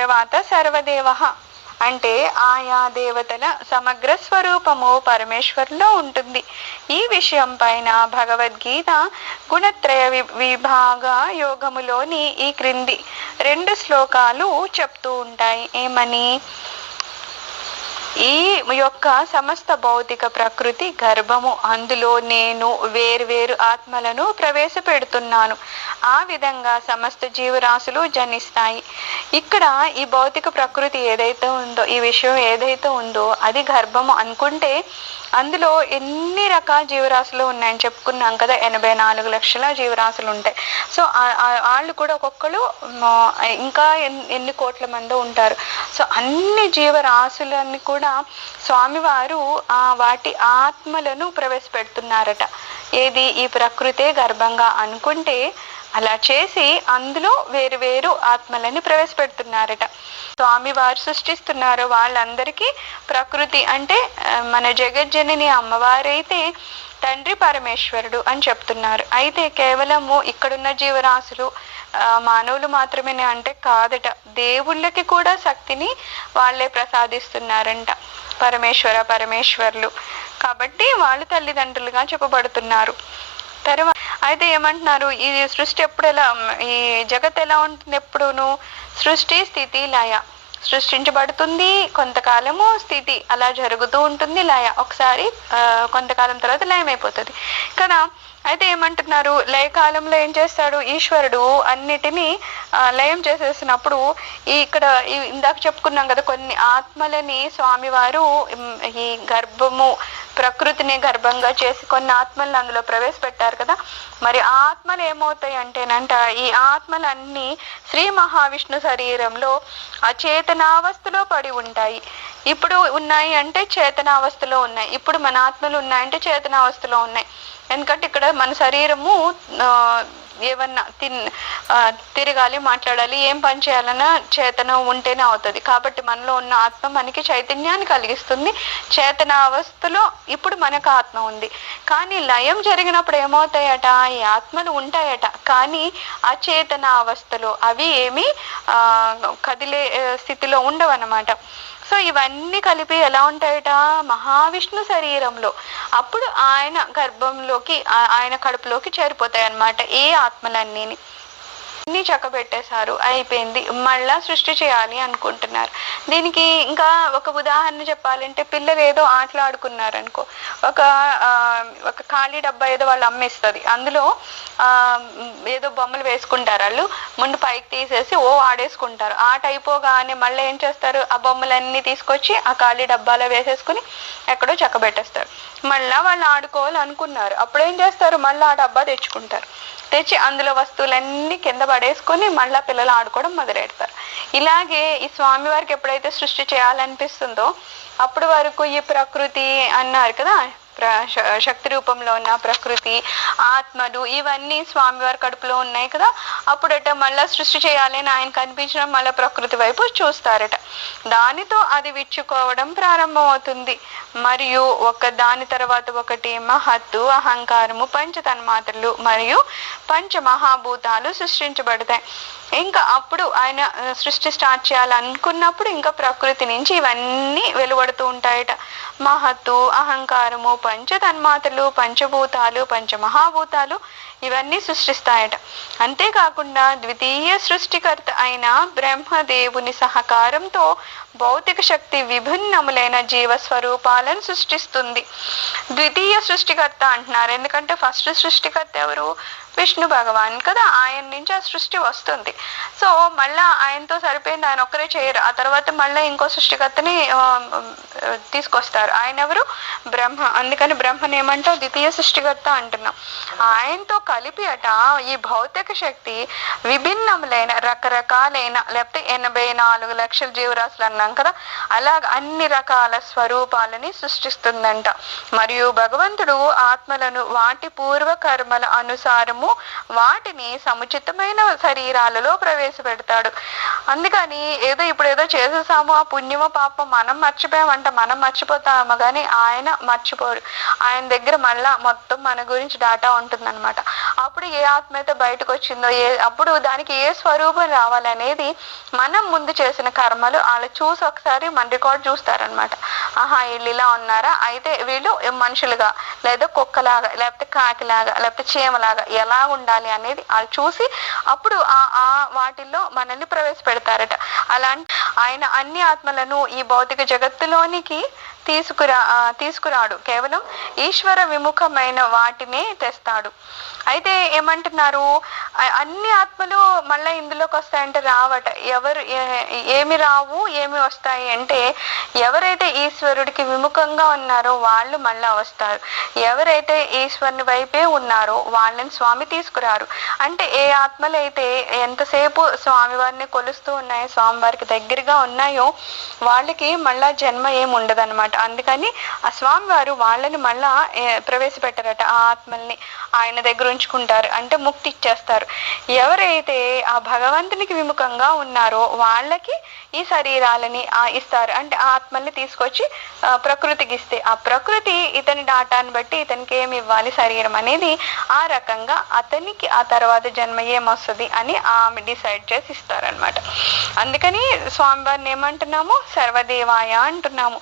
తర్వాత సర్వదేవ అంటే ఆయా దేవతల సమగ్ర స్వరూపము పరమేశ్వరులో ఉంటుంది. ఈ విషయం పైన భగవద్గీత గుణత్రయ విభాగ యోగములోని ఈ క్రింది 2 శ్లోకాలు చెప్తూ ఉంటాయి. ఏమని? ఈ యొక్క సమస్త భౌతిక ప్రకృతి గర్భము, అందులో నేను వేర్వేరు ఆత్మలను ప్రవేశపెడుతున్నాను. ఆ విధంగా సమస్త జీవరాశులు జనిస్తాయి. ఇక్కడ ఈ భౌతిక ప్రకృతి ఏదైతే ఉందో, ఈ విషయం ఏదైతే ఉందో అది గర్భము అనుకుంటే అందులో ఎన్ని రకాల జీవరాశులు ఉన్నాయని చెప్పుకున్నాం కదా. 84 లక్షల జీవరాశులు ఉంటాయి. సో వాళ్ళు కూడా ఒక్కొక్కరు ఇంకా ఎన్ని కోట్ల మంది ఉంటారు. సో అన్ని జీవరాశులన్నీ కూడా స్వామివారు వాటి ఆత్మలను ప్రవేశపెడుతున్నారట. ఏది? ఈ ప్రకృతే గర్భంగా అనుకుంటే అలా చేసి అందులో వేరు వేరు ఆత్మలని ప్రవేశపెడుతున్నారట. స్వామివారు సృష్టిస్తున్నారు వాళ్ళందరికీ. ప్రకృతి అంటే మన జగజ్జనని అమ్మవారైతే తండ్రి పరమేశ్వరుడు అని చెప్తున్నారు. అయితే కేవలము ఇక్కడున్న జీవరాశులు మానవులు మాత్రమే అంటే కాదట. దేవుళ్ళకి కూడా శక్తిని వాళ్ళే ప్రసాదిస్తున్నారంట పరమేశ్వరులు. కాబట్టి వాళ్ళు తల్లిదండ్రులుగా చెప్పబడుతున్నారు. తర్వాత అయితే ఏమంటున్నారు? ఈ సృష్టి ఈ జగత్ ఎలా ఉంటుంది? ఎప్పుడును సృష్టి, స్థితి, లయ. సృష్టించబడుతుంది, కొంతకాలము స్థితి అలా జరుగుతూ ఉంటుంది, లయ ఒకసారి కొంతకాలం తర్వాత లయం అయిపోతుంది కదా. అయితే ఏమంటున్నారు? లయకాలంలో ఏం చేస్తాడు ఈశ్వరుడు? అన్నిటినీ లయం చేసేసినప్పుడు ఇక్కడ ఇందాక చెప్పుకున్నాం కదా, కొన్ని ఆత్మలని స్వామివారు ఈ గర్భము ప్రకృతిని గర్భంగా చేసి కొన్ని ఆత్మలను అందులో ప్రవేశపెట్టారు కదా. మరి ఆ ఆత్మలు ఏమవుతాయి అంటేనంట, ఈ ఆత్మలన్నీ శ్రీ మహావిష్ణు శరీరంలో అచేతనావస్థలో పడి ఉంటాయి. ఇప్పుడు ఉన్నాయి అంటే చేతనావస్థలో ఉన్నాయి. ఇప్పుడు మన ఆత్మలు ఉన్నాయంటే చేతనావస్థలో ఉన్నాయి. ఎందుకంటే ఇక్కడ మన శరీరము ఏమన్నా తిరగాలి, మాట్లాడాలి, ఏం పని చేయాలన్నా చేతనం ఉంటేనే అవుతుంది. కాబట్టి మనలో ఉన్న ఆత్మ మనకి చైతన్యాన్ని కలిగిస్తుంది. చేతన అవస్థలో ఇప్పుడు మనకు ఆత్మ ఉంది. కానీ లయం జరిగినప్పుడు ఏమవుతాయట? ఈ ఆత్మలు ఉంటాయట, కానీ అచేతన అవస్థలో అవి ఏమి కదిలే స్థితిలో ఉండవన్నమాట. సో ఇవన్నీ కలిపి ఎలా ఉంటాయట? మహావిష్ణు శరీరంలో. అప్పుడు ఆయన గర్భంలోకి, ఆయన కడుపులోకి చేరిపోతాయి అన్నమాట ఏ ఆత్మలన్నీ. అన్ని చక్కబెట్టేశారు, అయిపోయింది. మళ్ళా సృష్టి చేయాలి అనుకుంటున్నారు. దీనికి ఇంకా ఒక ఉదాహరణ చెప్పాలంటే, పిల్లలు ఏదో ఆటలు ఆడుకున్నారనుకో, ఒక ఖాళీ డబ్బా ఏదో వాళ్ళు అమ్మేస్తుంది, అందులో ఏదో బొమ్మలు వేసుకుంటారు. వాళ్ళు ముందు పైకి తీసేసి ఆడేసుకుంటారు. ఆట అయిపోగానే మళ్ళీ ఏం చేస్తారు? ఆ బొమ్మలన్నీ తీసుకొచ్చి ఆ ఖాళీ డబ్బాలో వేసేసుకుని ఎక్కడో చక్కబెట్టేస్తారు. మళ్ళా వాళ్ళు ఆడుకోవాలనుకున్నారు, అప్పుడు ఏం చేస్తారు? మళ్ళీ ఆ డబ్బా తెచ్చుకుంటారు. తెచ్చి అందులో వస్తువులన్నీ కింద పడేసుకొని మళ్ళా పిల్లలు ఆడుకోవడం మొదలెడతారు. ఇలాగే ఈ స్వామి వారికి ఎప్పుడైతే సృష్టి చేయాలనిపిస్తుందో అప్పుడు వరకు ఈ ప్రకృతి అన్నారు కదా, శక్తి రూపంలో ఉన్న ప్రకృతి, ఆత్మలు, ఇవన్నీ స్వామివారి కడుపులో ఉన్నాయి కదా. అప్పుడట మళ్ళా సృష్టి చేయాలని ఆయన కనిపించడం మళ్ళీ ప్రకృతి వైపు చూస్తారట. దానితో అది విచ్చుకోవడం ప్రారంభమవుతుంది. మరియు దాని తర్వాత ఒకటి మహత్తు, అహంకారము, పంచతన్మాత్రలు మరియు పంచమహాభూతాలు సృష్టించబడతాయి. ఇంకా అప్పుడు ఆయన సృష్టి స్టార్ట్ చేయాలనుకున్నప్పుడు ఇంకా ప్రకృతి నుంచి ఇవన్నీ వెలువడుతూ ఉంటాయట. మహత్తు, అహంకారము, పంచతన్మాత్రలు, పంచభూతాలు, పంచమహాభూతాలు ఇవన్నీ సృష్టిస్తాయట. అంతేకాకుండా ద్వితీయ సృష్టికర్త అయిన బ్రహ్మదేవుని సహకారంతో భౌతిక శక్తి విభిన్నములైన జీవస్వరూపాలను సృష్టిస్తుంది. ద్వితీయ సృష్టికర్త అంటున్నారు ఎందుకంటే ఫస్ట్ సృష్టికర్త ఎవరు? విష్ణు భగవాన్ కదా. ఆయన నుంచి ఆ సృష్టి వస్తుంది. సో మళ్ళా ఆయనతో సరిపోయింది, ఆయన ఒక్కరే చేయరు. ఆ తర్వాత మళ్ళీ ఇంకో సృష్టికర్తని తీసుకొస్తారు. ఆయన ఎవరు? బ్రహ్మ. అందుకని బ్రహ్మని ఏమంటావు? ద్వితీయ సృష్టికర్త అంటున్నాం. ఆయనతో కలిపి ఈ భౌతిక శక్తి విభిన్నములైన రకరకాలైన, లేకపోతే 84 లక్షల జీవరాశులు అన్నాం కదా, అలాగ అన్ని రకాల స్వరూపాలని సృష్టిస్తుందంట. మరియు భగవంతుడు ఆత్మలను వాటి పూర్వ కర్మల అనుసారము వాటిని సముచితమైన శరీరాలలో ప్రవేశపెడతాడు. అందుకని ఇప్పుడు ఏదో చేసేసాము, ఆ పుణ్యమో పాపం మనం మర్చిపోయామంట, మనం మర్చిపోతాము, కానీ ఆయన మర్చిపోరు. ఆయన దగ్గర మళ్ళా మొత్తం మన గురించి డాటా ఉంటుందన్నమాట. అప్పుడు ఏ ఆత్మ అయితే బయటకు వచ్చిందో అప్పుడు దానికి ఏ స్వరూపం రావాలనేది మనం ముందు చేసిన కర్మలు వాళ్ళు చూసి ఒకసారి మన రికార్డ్ చూస్తారనమాట. ఆహా వీళ్ళు ఇలా ఉన్నారా, అయితే వీళ్ళు మనుషులుగా లేదా కుక్కలాగా లేకపోతే కాకిలాగా లేకపోతే చీమలాగా ఎలా ఉండాలి అనేది వాళ్ళు చూసి అప్పుడు ఆ వాటిల్లో మనల్ని ప్రవేశపెడతారట. అలాంటి ఆయన అన్ని ఆత్మలను ఈ భౌతిక జగత్తులోనికి తీసుకురాడు, కేవలం ఈశ్వర విముఖమైన వాటినే తెస్తాడు. అయితే ఏమంటున్నారు, అన్ని ఆత్మలు మళ్ళీ ఇందులోకి వస్తాయంటే రావట. ఏమి రావు ఏమి వస్తాయి అంటే ఎవరైతే ఈశ్వరుడికి విముఖంగా ఉన్నారో వాళ్ళు మళ్ళా వస్తారు, ఎవరైతే ఈశ్వరుని వైపే ఉన్నారో వాళ్ళని స్వామి తీసుకురారు. అంటే ఏ ఆత్మలైతే ఎంతసేపు స్వామివారిని కొలుస్తూ ఉన్నాయో స్వామివారికి దగ్గరగా ఉన్నాయో వాళ్ళకి మళ్ళా జన్మ ఏమి ఉండదన్నమాట. అందుకని ఆ స్వామివారు వాళ్ళని మళ్ళా ప్రవేశపెట్టారట. ఆ ఆత్మల్ని ఆయన దగ్గర ఉంచుకుంటారు, అంటే ముక్తి ఇచ్చేస్తారు. ఎవరైతే ఆ భగవంతునికి విముఖంగా ఉన్నారో వాళ్ళకి ఈ శరీరాలని ఇస్తారు, అంటే ఆ ఆత్మల్ని తీసుకొచ్చి ప్రకృతికి ఇస్తే ఆ ప్రకృతి ఇతని డాటాను బట్టి ఇతనికి ఏమి ఇవ్వాలి శరీరం అనేది ఆ రకంగా అతనికి ఆ తర్వాత జన్మ ఏమొస్తుంది అని ఆమె డిసైడ్ చేసి ఇస్తారనమాట. అందుకని స్వామివారిని ఏమంటున్నాము, సర్వదేవాయ అంటున్నాము.